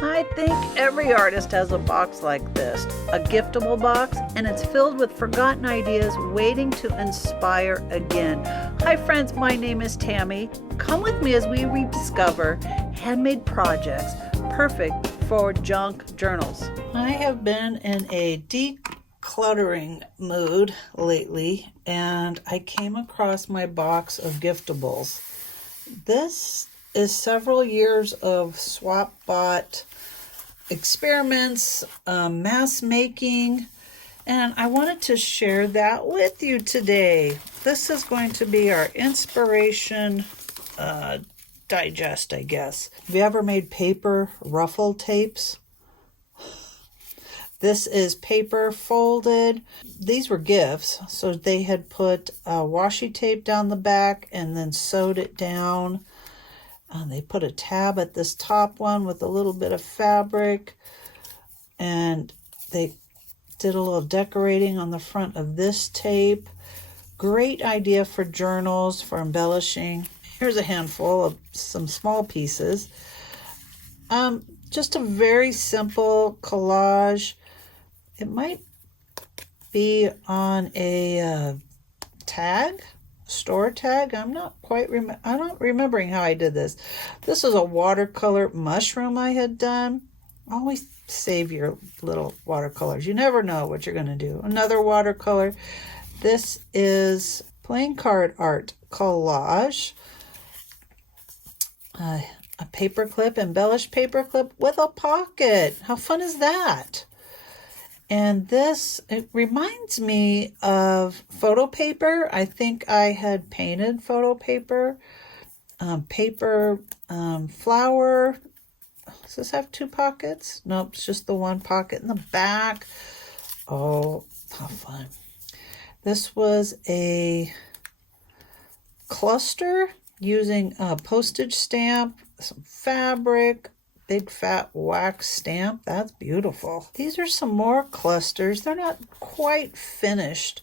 I think every artist has a box like this, a giftable box, and it's filled with forgotten ideas waiting to inspire again. Hi friends, my name is Tammy. Come with me as we rediscover handmade projects perfect for junk journals. I have been in a decluttering mood lately, and I came across my box of giftables. This is several years of swap bought experiments, mass making, and I wanted to share that with you today. This is going to be our inspiration digest, I guess. Have you ever made paper ruffle tapes? This is paper folded. These were gifts, so they had put washi tape down the back and then sewed it down. They put a tab at this top one with a little bit of fabric, and they did a little decorating on the front of this tape. Great idea for journals, for embellishing. Here's a handful of some small pieces. Just a very simple collage. It might be on a tag, store tag. I'm not quite I'm not remembering how I did this. This is a watercolor mushroom I had done. Always save your little watercolors. You never know what you're going to do. Another watercolor. This is playing card art collage. A paperclip, embellished paperclip with a pocket. How fun is that? And this, it reminds me of photo paper. I think I had painted photo paper. Flower. Does this have two pockets? Nope, it's just the one pocket in the back. Oh, how fun. This was a cluster using a postage stamp, some fabric, big fat wax stamp. That's beautiful. These are some more clusters. They're not quite finished.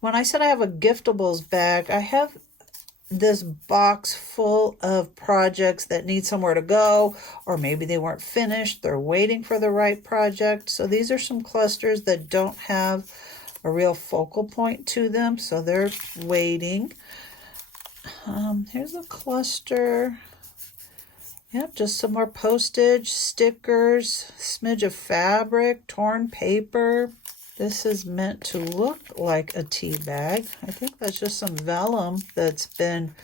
When I said I have a giftables bag, I have this box full of projects that need somewhere to go, or maybe they weren't finished. They're waiting for the right project. So these are some clusters that don't have a real focal point to them, so they're waiting. Here's a cluster. Yep, just some more postage, stickers, smidge of fabric, torn paper. This is meant to look like a tea bag. I think that's just some vellum that's been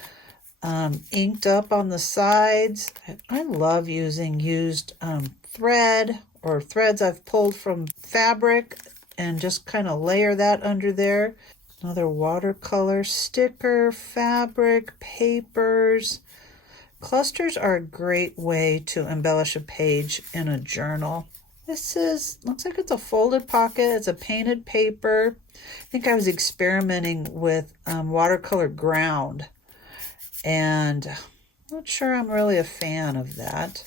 inked up on the sides. I love using used thread or threads I've pulled from fabric and just kind of layer that under there. Another watercolor sticker, fabric, papers. Clusters are a great way to embellish a page in a journal. This looks like it's a folded pocket. It's a painted paper. I think I was experimenting with watercolor ground, and I'm not sure I'm really a fan of that.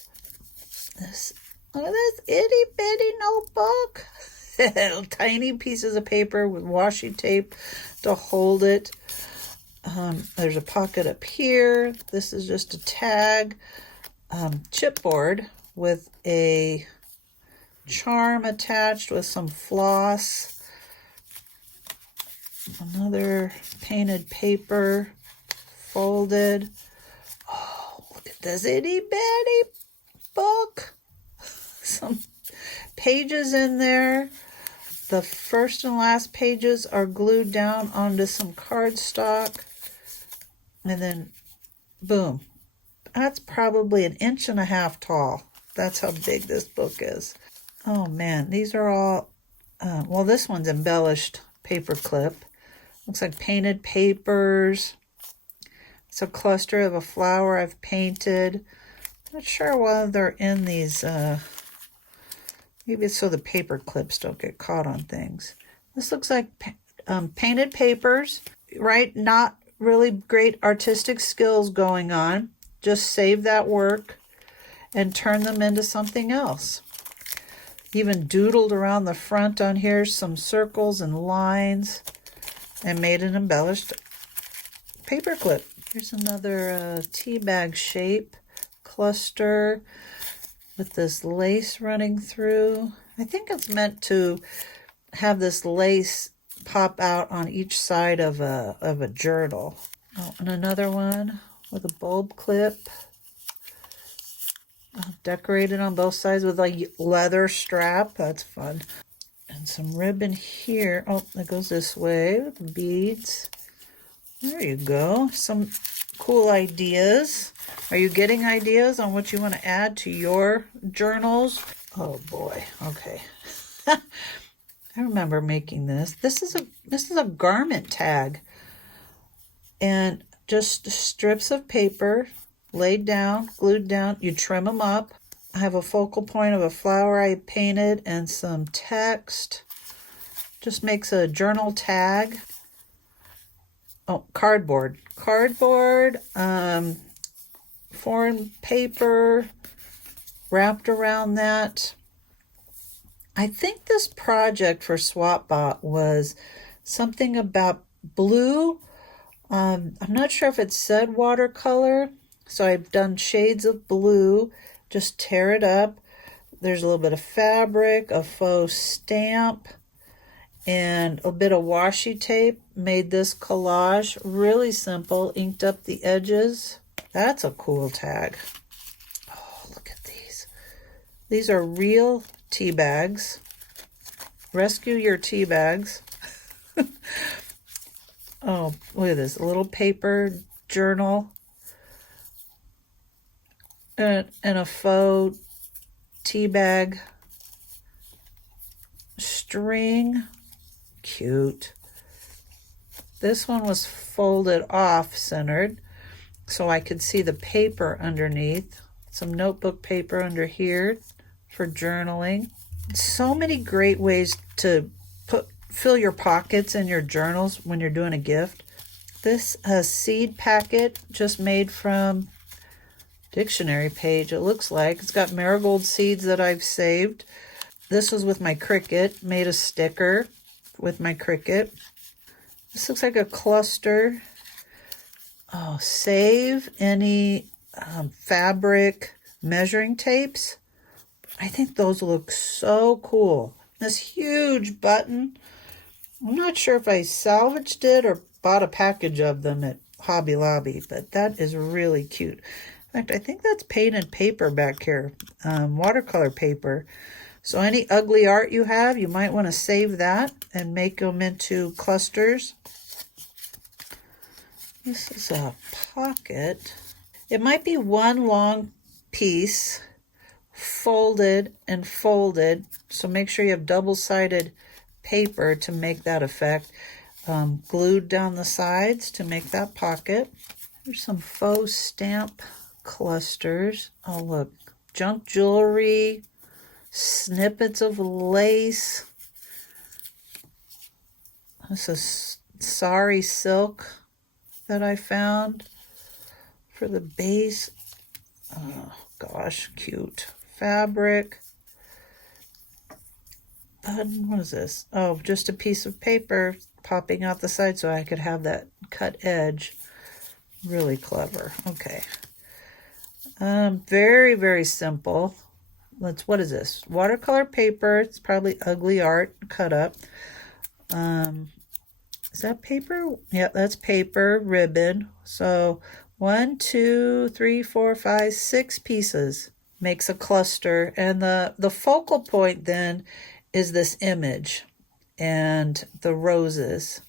Look at this itty bitty notebook. Tiny pieces of paper with washi tape to hold it. There's a pocket up here. This is just a tag. Chipboard with a charm attached with some floss. Another painted paper, folded. Oh, look at this itty bitty book. Some pages in there. The first and last pages are glued down onto some cardstock. And then, boom. That's probably 1.5 inches tall. That's how big this book is. Oh man, these are all, well, this one's embellished paperclip. Looks like painted papers. It's a cluster of a flower I've painted. Not sure why they're in these, maybe it's so the paper clips don't get caught on things. This looks like painted papers, right? Not really great artistic skills going on. Just save that work and turn them into something else. Even doodled around the front on here, some circles and lines, and made an embellished paperclip. Here's another tea bag shape cluster with this lace running through. I think it's meant to have this lace pop out on each side of a journal. Oh, and another one with a bulb clip. Decorated on both sides with a leather strap. That's fun. And some ribbon here. Oh, that goes this way with beads. There you go. Some cool ideas. Are you getting ideas on what you want to add to your journals? Oh boy. Okay. I remember making this. This is a garment tag. And just strips of paper laid down, glued down. You trim them up. I have a focal point of a flower I painted and some text. Just makes a journal tag. Oh, cardboard. Cardboard, foreign paper wrapped around that. I think this project for SwapBot was something about blue. I'm not sure if it said watercolor, so I've done shades of blue. Just tear it up. There's a little bit of fabric, a faux stamp, and a bit of washi tape. Made this collage really simple, inked up the edges. That's a cool tag. Oh, look at these. These are real tea bags. Rescue your tea bags. Oh, look at this little paper journal and a faux tea bag string. Cute. This one was folded off centered so I could see the paper underneath. Some notebook paper under here for journaling. So many great ways to fill your pockets in your journals when you're doing a gift. This seed packet just made from dictionary page, it looks like. It's got marigold seeds that I've saved. This was with my Cricut. Made a sticker with my Cricut. This looks like a cluster. Oh, save any fabric measuring tapes. I think those look so cool. This huge button. I'm not sure if I salvaged it or bought a package of them at Hobby Lobby, but that is really cute. In fact, I think that's painted paper back here, watercolor paper. So any ugly art you have, you might want to save that and make them into clusters. This is a pocket. It might be one long piece, folded and folded. So make sure you have double-sided paper to make that effect. Glued down the sides to make that pocket. There's some faux stamp clusters. Oh, look. Junk jewelry. Snippets of lace. This is sari silk that I found for the base. Oh, gosh, cute. Fabric. What is this? Oh, just a piece of paper popping out the side so I could have that cut edge. Really clever. Okay. Very, very simple. What is this? Watercolor paper. It's probably ugly art cut up. Is that paper? Yeah, that's paper, ribbon. So 1, 2, 3, 4, 5, 6 pieces makes a cluster. And the focal point then is this image and the roses.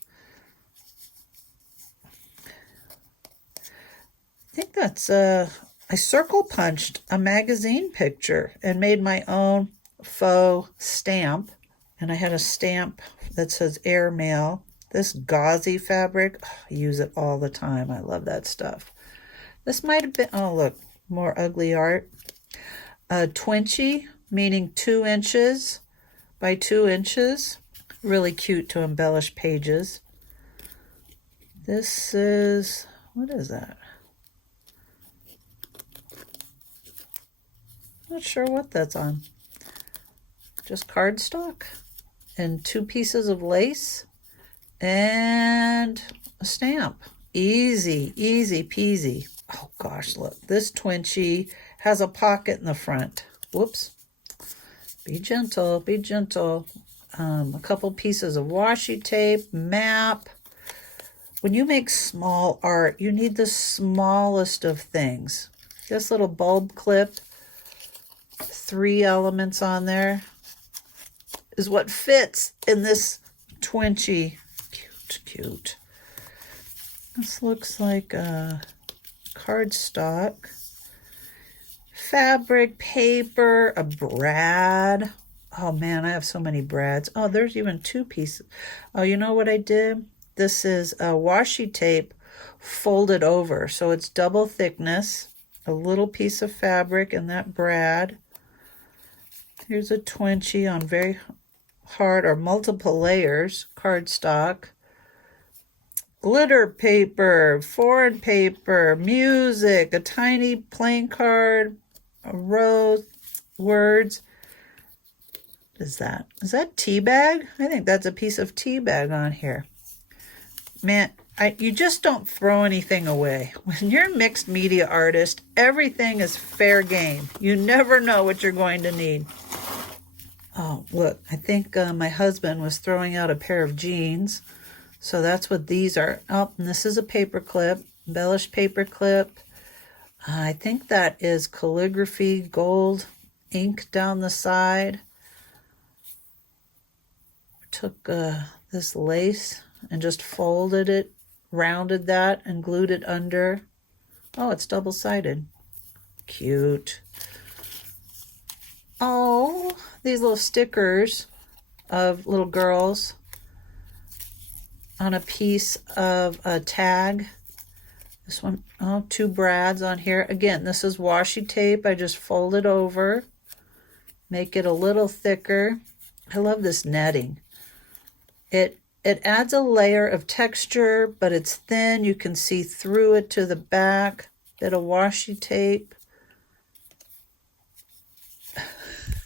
I think that's I circle punched a magazine picture and made my own faux stamp. And I had a stamp that says airmail. This gauzy fabric, I use it all the time. I love that stuff. This might have been, oh look, more ugly art. A twinchie, meaning 2 inches by 2 inches. Really cute to embellish pages. This is, what is that? Not sure what that's on. Just cardstock and 2 pieces of lace and a stamp. Easy, easy peasy. Oh gosh, look, this twinchie has a pocket in the front. Whoops. Be gentle, be gentle. A couple pieces of washi tape, map. When you make small art, you need the smallest of things. This little bulb clip, 3 elements on there, is what fits in this twinchy. Cute, cute. This looks like a cardstock. Fabric, paper, a brad. Oh man, I have so many brads. Oh, there's even 2 pieces. Oh, you know what I did? This is a washi tape folded over. So it's double thickness. A little piece of fabric and that brad. Here's a twinchy on very hard or multiple layers cardstock. Glitter paper, foreign paper, music, a tiny plain card, a rose, words. What is that? Is that tea bag? I think that's a piece of tea bag on here. Man, you just don't throw anything away. When you're a mixed media artist, everything is fair game. You never know what you're going to need. Oh, look, I think my husband was throwing out a pair of jeans. So that's what these are. Oh, and this is a paper clip, embellished paper clip. I think that is calligraphy, gold ink down the side. Took this lace and just folded it, rounded that, and glued it under. Oh, it's double-sided. Cute. Oh, these little stickers of little girls on a piece of a tag. This one, oh, 2 brads on here. Again, this is washi tape. I just fold it over, make it a little thicker. I love this netting. It adds a layer of texture, but it's thin. You can see through it to the back. Bit of washi tape.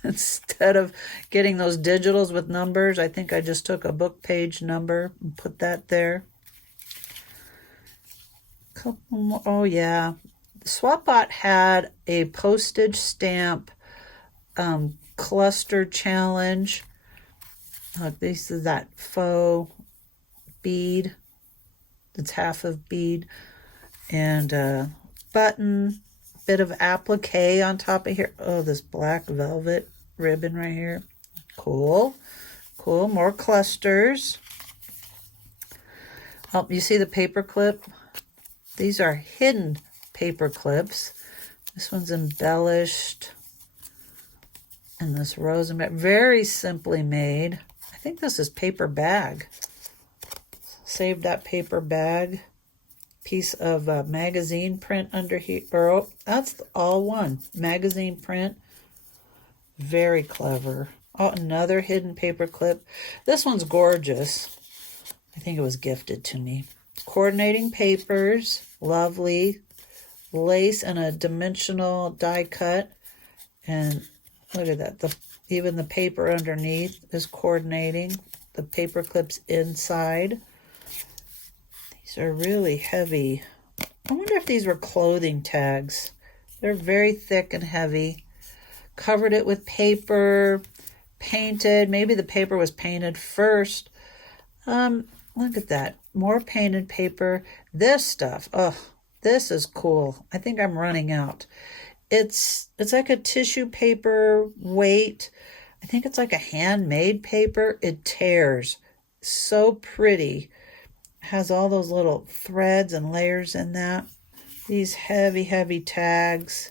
Instead of getting those digitals with numbers, I think I just took a book page number and put that there. Couple more. Oh yeah, Swapbot had a postage stamp cluster challenge. This is that faux bead. It's half of bead and button, bit of applique on top of here. Oh, this black velvet ribbon right here. Cool, cool. More clusters. Oh, you see the paper clip? These are hidden paper clips. This one's embellished. And this rose, very simply made. I think this is paper bag. Saved that paper bag. Piece of magazine print under here. Oh, that's all one. Magazine print. Very clever. Oh, another hidden paper clip. This one's gorgeous. I think it was gifted to me. Coordinating papers. Lovely. Lace and a dimensional die cut. And look at that. Even the paper underneath is coordinating. The paper clips inside. These are really heavy. I wonder if these were clothing tags. They're very thick and heavy. Covered it with paper, painted. Maybe the paper was painted first. Look at that. More painted paper. This stuff. Oh, this is cool. I think I'm running out. It's like a tissue paper weight. I think it's like a handmade paper. It tears. So pretty. Has all those little threads and layers in that. These heavy, heavy tags.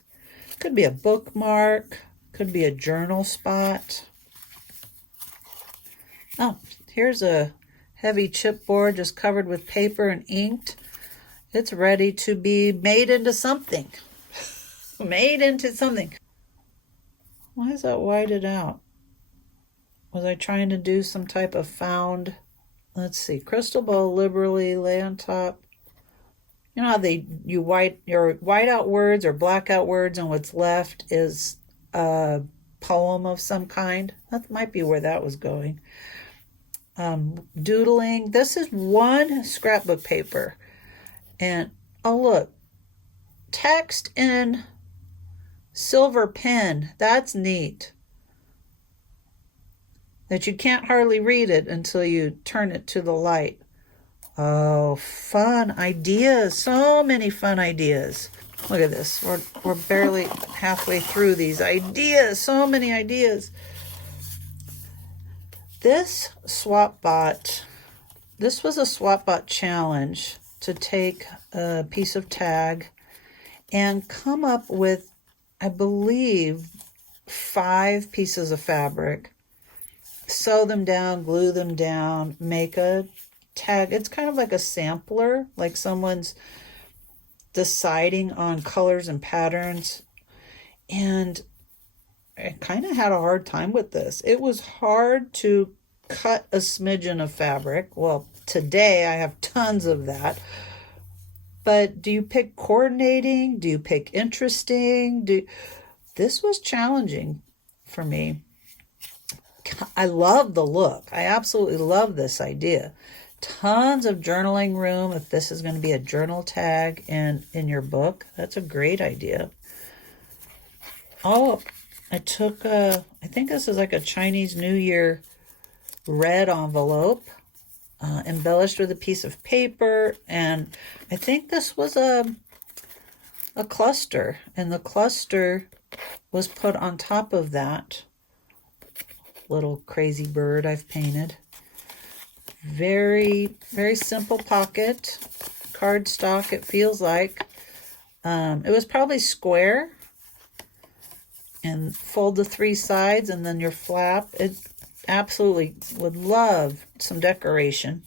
Could be a bookmark. Could be a journal spot. Oh, here's a heavy chipboard just covered with paper and inked. It's ready to be made into something. Made into something. Why is that whited out? Was I trying to do some type of found? Let's see. Crystal bowl liberally lay on top. You know how you white out words or black out words, and what's left is a poem of some kind. That might be where that was going. Doodling. This is one scrapbook paper. And, oh look, text in Silver pen, that's neat. That you can't hardly read it until you turn it to the light. Oh, fun ideas. So many fun ideas. Look at this. We're barely halfway through these ideas. So many ideas. This was a SwapBot challenge to take a piece of tag and come up with, I believe, 5 pieces of fabric, sew them down, glue them down, make a tag. It's kind of like a sampler, like someone's deciding on colors and patterns. And I kind of had a hard time with this. It was hard to cut a smidgen of fabric. Well, today I have tons of that. But do you pick coordinating? Do you pick interesting? This was challenging for me. I love the look. I absolutely love this idea. Tons of journaling room if this is going to be a journal tag in your book. That's a great idea. Oh, I took I think this is like a Chinese New Year red envelope, embellished with a piece of paper, and I think this was a cluster, and the cluster was put on top of that little crazy bird I've painted. Very, very simple pocket, cardstock it feels like. It was probably square, and fold the 3 sides and then your flap. It absolutely would love some decoration.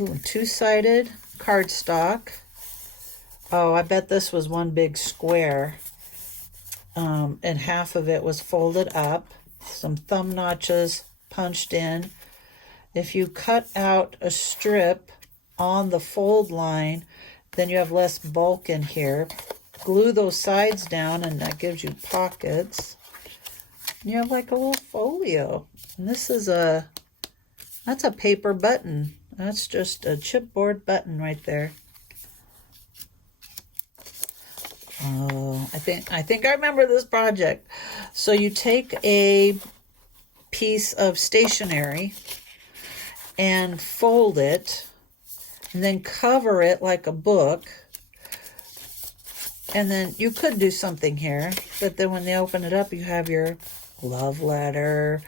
Ooh, 2-sided cardstock. Oh, I bet this was one big square. And half of it was folded up. Some thumb notches punched in. If you cut out a strip on the fold line, then you have less bulk in here. Glue those sides down and that gives you pockets. You have like a little folio. And this is that's a paper button. That's just a chipboard button right there. Oh, I think I remember this project. So you take a piece of stationery and fold it and then cover it like a book. And then you could do something here, but then when they open it up, you have your love letter,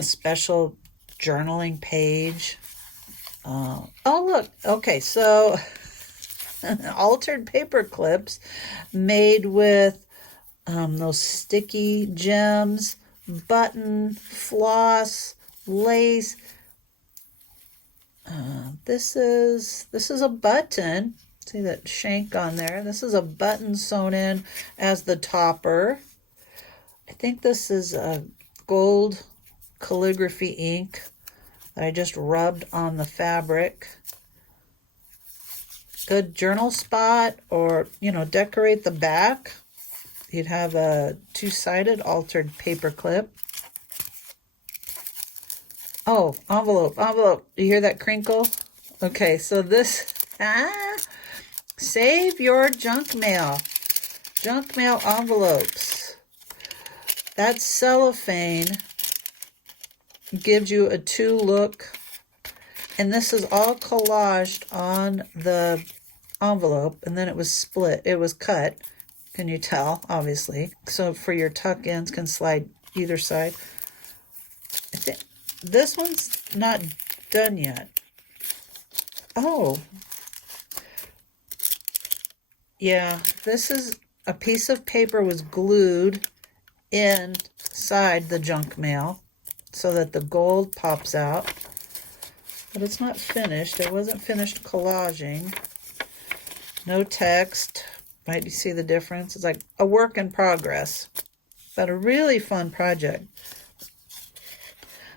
special journaling page. Oh, look. Okay, so altered paper clips made with those sticky gems, button, floss, lace. This is a button. See that shank on there? This is a button sewn in as the topper. I think this is a gold calligraphy ink that I just rubbed on the fabric. Good journal spot, or, decorate the back. You'd have a 2-sided altered paper clip. Oh, envelope. You hear that crinkle? Okay, so this, save your junk mail. Junk mail envelopes. That cellophane gives you a 2 look. And this is all collaged on the envelope, and then it was split. It was cut. Can you tell? Obviously. So for your tuck-ins can slide either side. I think this one's not done yet. Oh. Yeah, this is a piece of paper was glued inside the junk mail so that the gold pops out. But it's not finished. It wasn't finished collaging. No text. Might you see the difference? It's like a work in progress, but a really fun project.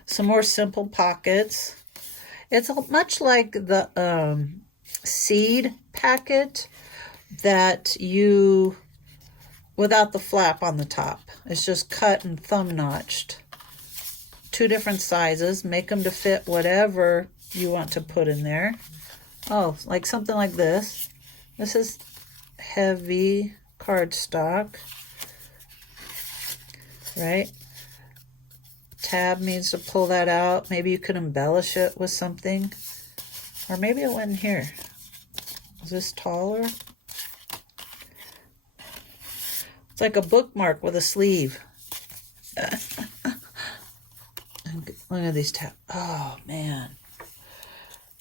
Some more simple pockets. It's much like the seed packet that you, without the flap on the top. It's just cut and thumb notched. 2 different sizes. Make them to fit whatever you want to put in there. Oh, like something like this. This is heavy cardstock, right? Tab needs to pull that out. Maybe you could embellish it with something. Or maybe it went in here. Is this taller? It's like a bookmark with a sleeve. Look at these tabs. Oh, man.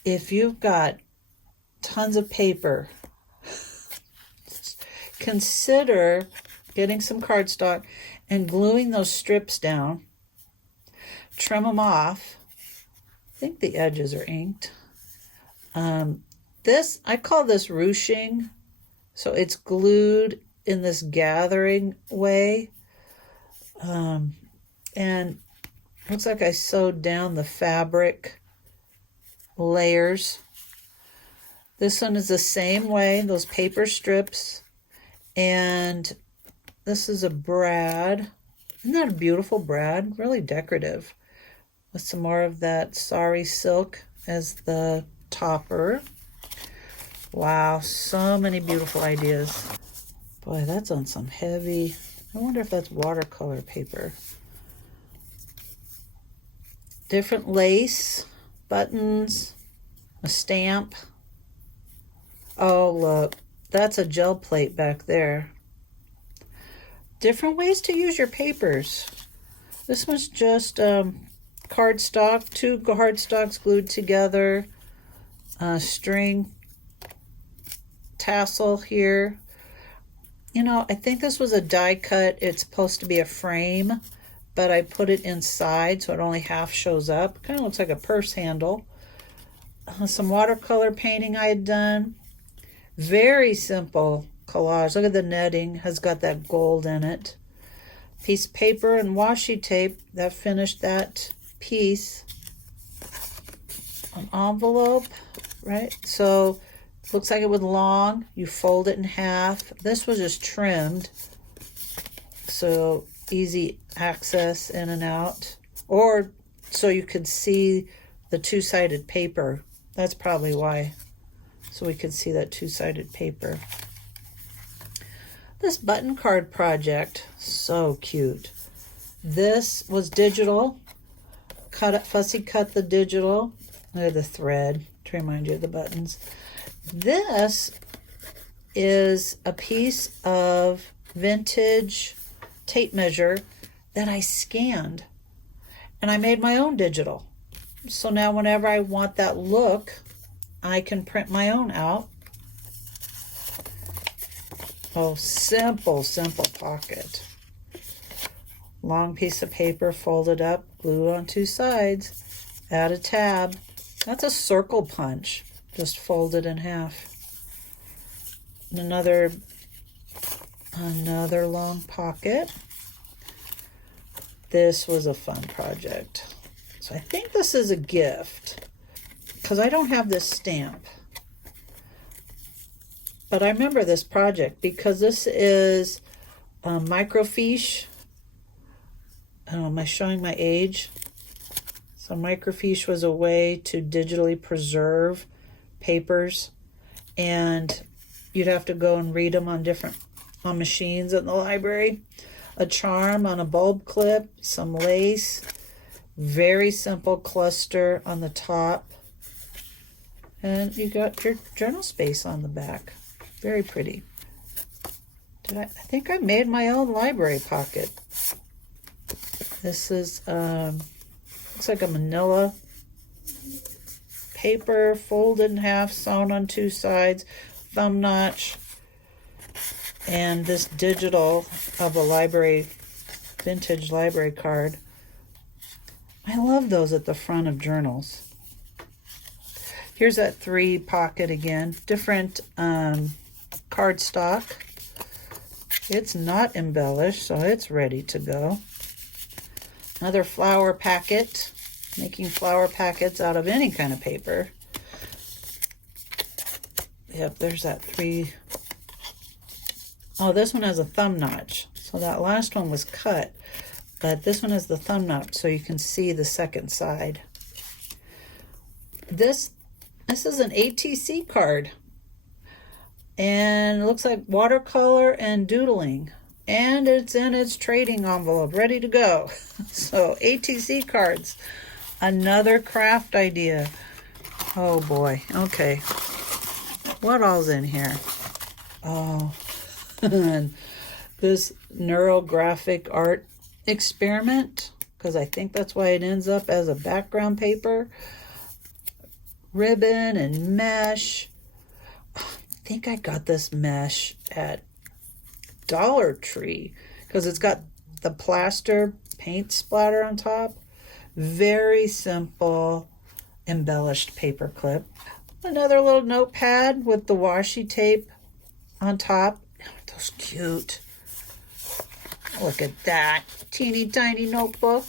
If you've got tons of paper, consider getting some cardstock and gluing those strips down. Trim them off. I think the edges are inked. I call this ruching. So it's glued in this gathering way. And looks like I sewed down the fabric layers. This one is the same way, those paper strips. And this is a brad. Isn't that a beautiful brad? Really decorative. With some more of that sari silk as the topper. Wow, so many beautiful ideas. Boy, that's on some heavy, I wonder if that's watercolor paper. Different lace, buttons, a stamp. Oh, look, that's a gel plate back there. Different ways to use your papers. This one's just cardstock, 2 cardstocks glued together, string tassel here. You know, I think this was a die cut. It's supposed to be a frame, but I put it inside so it only half shows up. Kind of looks like a purse handle. Some watercolor painting I had done. Very simple collage. Look at the netting, has got that gold in it. Piece of paper and washi tape that finished that piece. An envelope, right? So looks like it was long. You fold it in half. This was just trimmed, so easy access in and out. Or so you could see the two-sided paper. That's probably why. So we could see that two-sided paper. This button card project, so cute. This was digital. Fussy cut the digital. Look at the thread to remind you of the buttons. This is a piece of vintage tape measure that I scanned. And I made my own digital. So now whenever I want that look, I can print my own out. Oh, simple, simple pocket. Long piece of paper folded up, glue on 2 sides, add a tab. That's a circle punch, just folded in half. And another long pocket. This was a fun project. So I think this is a gift because I don't have this stamp. But I remember this project because this is microfiche. Am I showing my age? So microfiche was a way to digitally preserve papers, and you'd have to go and read them on machines in the library. A charm on a bulb clip, some lace, very simple cluster on the top, and you got your journal space on the back. Very pretty. I think I made my own library pocket. This is looks like a manila paper folded in half, sewn on 2 sides, thumb notch, and this digital of a vintage library card. I love those at the front of journals. Here's that 3 pocket again, different cardstock. It's not embellished, so it's ready to go. Another flower packet, making flower packets out of any kind of paper. Yep, there's that 3. Oh, this one has a thumb notch. So that last one was cut, but this one has the thumb notch so you can see the second side. This is an ATC card. And it looks like watercolor and doodling. And it's in its trading envelope, ready to go. So ATC cards, another craft idea. Oh boy, okay. What all's in here? Oh, this neurographic art experiment, because I think that's why it ends up as a background paper. Ribbon and mesh. I think I got this mesh at Dollar Tree because it's got the plaster paint splatter on top. Very simple embellished paper clip. Another little notepad with the washi tape on top. Those cute. Look at that. Teeny tiny notebook.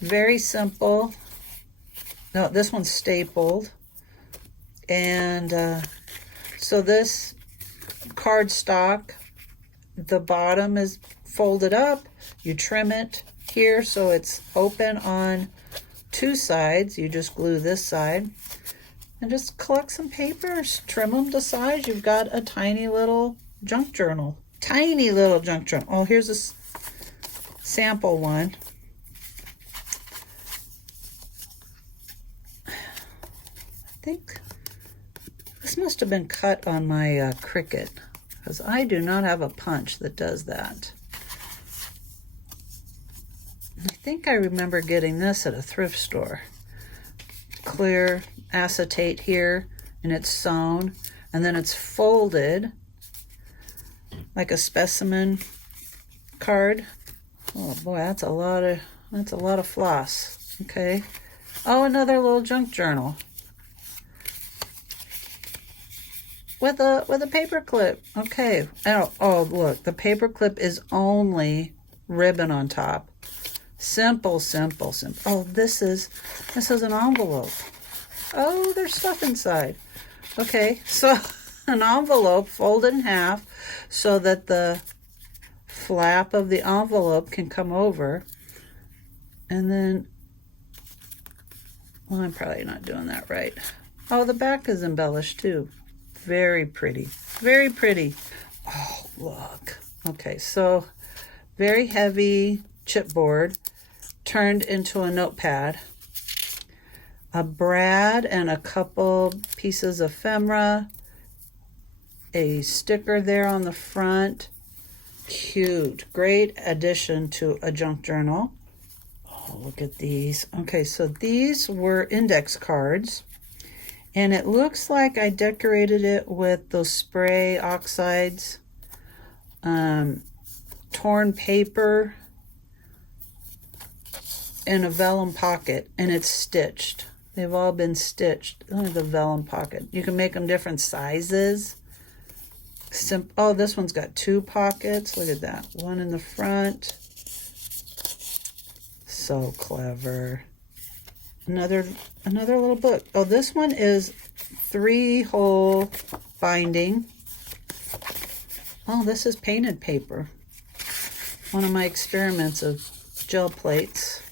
Very simple. No, this one's stapled. And so this cardstock, the bottom is folded up. You trim it here so it's open on two sides. You just glue this side and just collect some papers, trim them to size. You've got a tiny little junk journal. Tiny little junk journal. Oh, here's a sample one. I think this must have been cut on my Cricut, because I do not have a punch that does that. I think I remember getting this at a thrift store. Clear acetate here, and it's sewn, and then it's folded like a specimen card. Oh boy, that's a lot of floss. Okay. Oh, another little junk journal with a paper clip. Okay. Oh, look, the paper clip is only ribbon on top. Simple, simple, simple. Oh, this is an envelope. Oh, there's stuff inside. Okay, so an envelope folded in half so that the flap of the envelope can come over. And then, well, I'm probably not doing that right. Oh, the back is embellished too. Very pretty. Very pretty. Oh, look. Okay, so very heavy chipboard turned into a notepad. A brad and a couple pieces of ephemera. A sticker there on the front. Cute. Great addition to a junk journal. Oh, look at these. Okay, so these were index cards. And it looks like I decorated it with those spray oxides, torn paper, and a vellum pocket, and it's stitched. They've all been stitched. Look at the vellum pocket. You can make them different sizes. Oh, this one's got two pockets. Look at that. One in the front. So clever. Another little book. Oh, this one is 3-hole binding. Oh, this is painted paper. One of my experiments of gel plates.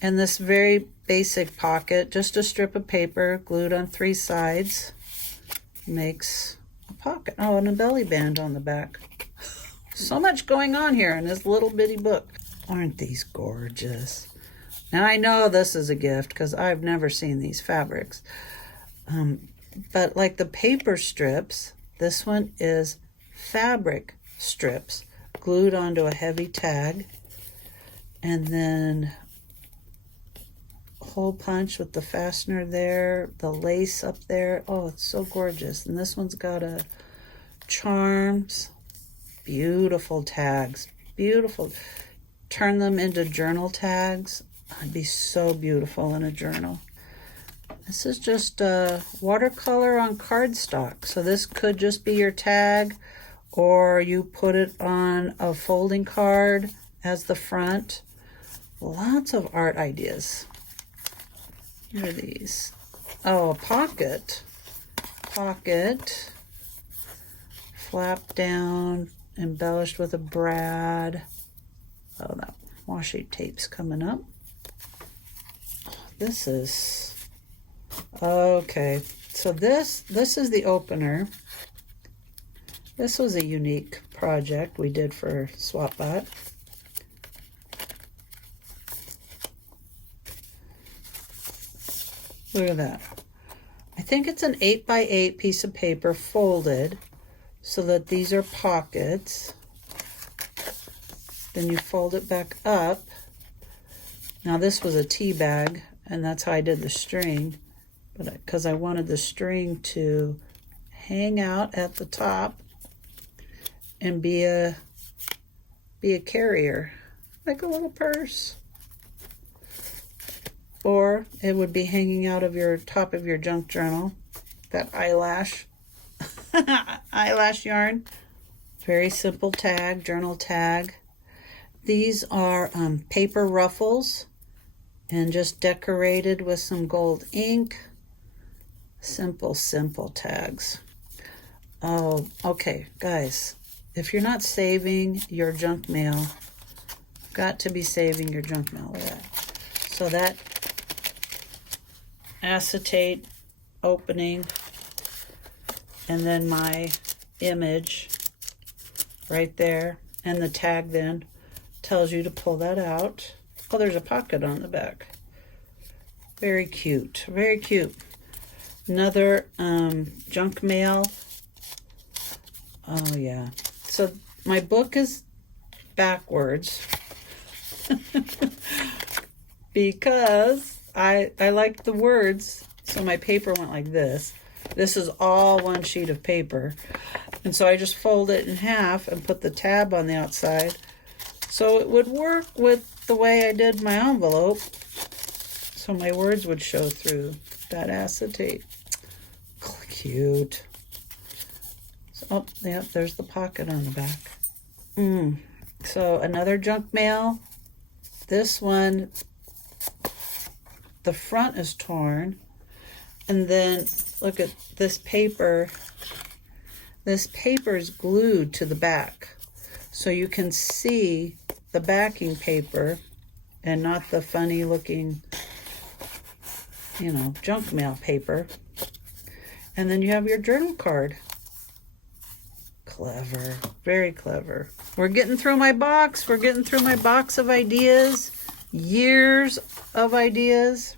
And this very basic pocket, just a strip of paper glued on 3 sides, makes a pocket. Oh, and a belly band on the back. So much going on here in this little bitty book. Aren't these gorgeous? Now, I know this is a gift because I've never seen these fabrics. But like the paper strips, this one is fabric strips glued onto a heavy tag. And then hole punch with the fastener there, the lace up there. Oh, it's so gorgeous. And this one's got a charms. Beautiful tags. Beautiful. Turn them into journal tags. It'd be so beautiful in a journal. This is just watercolor on cardstock. So this could just be your tag, or you put it on a folding card as the front. Lots of art ideas. Here are these. Oh, a pocket. Pocket. Flap down, embellished with a brad. Oh, that washi tape's coming up. This is, okay. So this is the opener. This was a unique project we did for SwapBot. Look at that. I think it's an 8x8 piece of paper folded so that these are pockets. Then you fold it back up. Now this was a tea bag, and that's how I did the string, but because I wanted the string to hang out at the top and be a carrier, like a little purse. Or it would be hanging out of your top of your junk journal, that eyelash eyelash yarn. Very simple tag, journal tag. These are paper ruffles and just decorated with some gold ink. Simple, simple tags. Oh, okay, guys, if you're not saving your junk mail, you've got to be saving your junk mail with that. So that acetate opening, and then my image right there, and the tag then tells you to pull that out. Oh, there's a pocket on the back. Very cute, very cute. Another junk mail. Oh yeah. So my book is backwards because I like the words, so my paper went like this. This is all one sheet of paper, and so I just fold it in half and put the tab on the outside so it would work with the way I did my envelope, so my words would show through that acetate. Cute. So, oh, yeah, there's the pocket on the back. So another junk mail. This one, the front is torn, and then look at this paper. This paper is glued to the back, so you can see the backing paper and not the funny looking, you know, junk mail paper. And then you have your journal card. Clever, very clever. We're getting through my box. We're getting through my box of ideas. Years of ideas.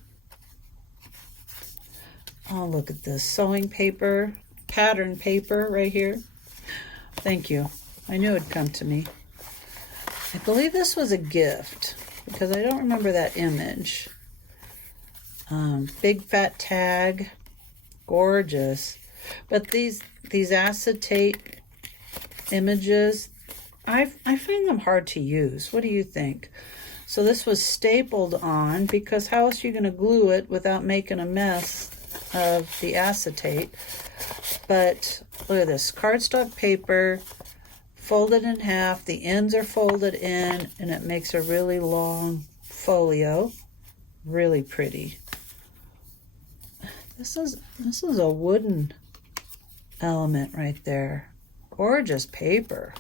Oh, look at this sewing paper, pattern paper right here. Thank you. I knew it'd come to me. I believe this was a gift because I don't remember that image. Big fat tag, gorgeous. But these acetate images, I find them hard to use. What do you think? So this was stapled on because how else are you going to glue it without making a mess of the acetate? But look at this, cardstock paper, folded in half. The ends are folded in, and it makes a really long folio. Really pretty. This is a wooden element right there. Gorgeous paper.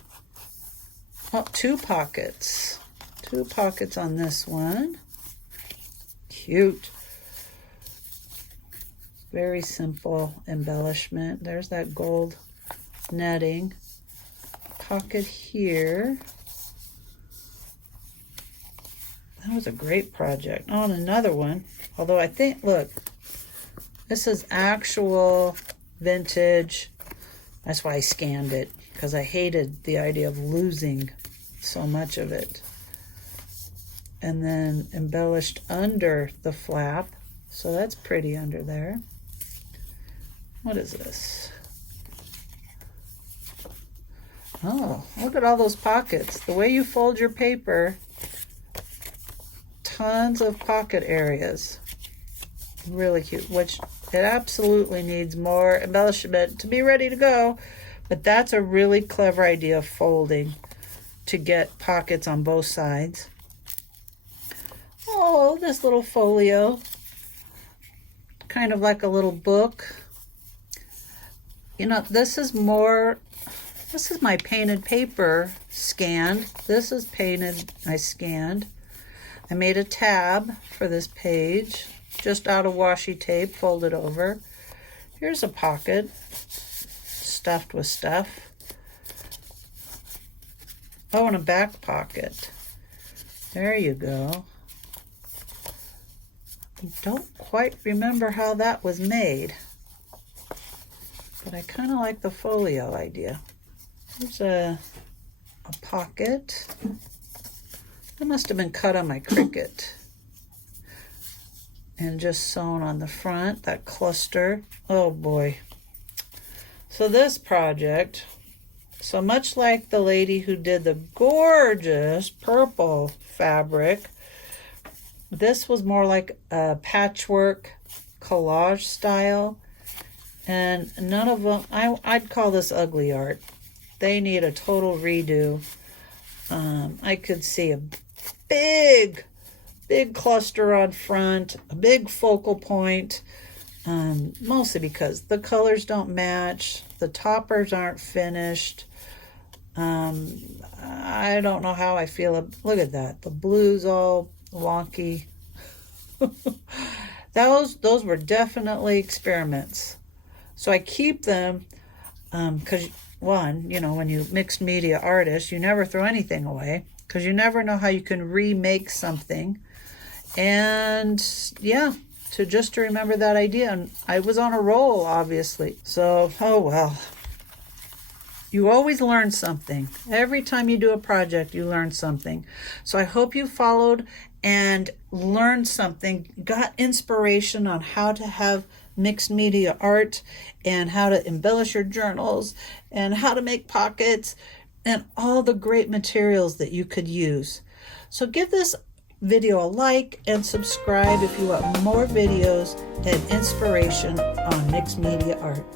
Oh, two pockets. Two pockets on this one. Cute. Very simple embellishment. There's that gold netting. Pocket here. That was a great project. Oh, and another one. Although I think, look, this is actual vintage. That's why I scanned it, because I hated the idea of losing so much of it. And then embellished under the flap. So that's pretty under there. What is this? Oh, look at all those pockets. The way you fold your paper, tons of pocket areas. Really cute, which it absolutely needs more embellishment to be ready to go. But that's a really clever idea of folding to get pockets on both sides. Oh, this little folio. Kind of like a little book. You know, this is my painted paper scanned. This is painted, I scanned. I made a tab for this page, just out of washi tape, folded over. Here's a pocket stuffed with stuff. Oh, and a back pocket. There you go. I don't quite remember how that was made, but I kind of like the folio idea. There's a pocket. That must have been cut on my Cricut and just sewn on the front, that cluster. Oh boy. So this project, so much like the lady who did the gorgeous purple fabric, this was more like a patchwork collage style. And none of them, I'd call this ugly art. They need a total redo. I could see a big cluster on front, a big focal point, mostly because the colors don't match, the toppers aren't finished. I don't know how I feel. Look at that. The blue's all wonky. Those were definitely experiments. So I keep them because, one, you know, when you mixed media artist, you never throw anything away because you never know how you can remake something. And yeah, to remember that idea. And I was on a roll, obviously. So, oh well. You always learn something. Every time you do a project, you learn something. So I hope you followed and learned something, got inspiration on how to have mixed media art and how to embellish your journals and how to make pockets and all the great materials that you could use. So give this video a like and subscribe if you want more videos and inspiration on mixed media art.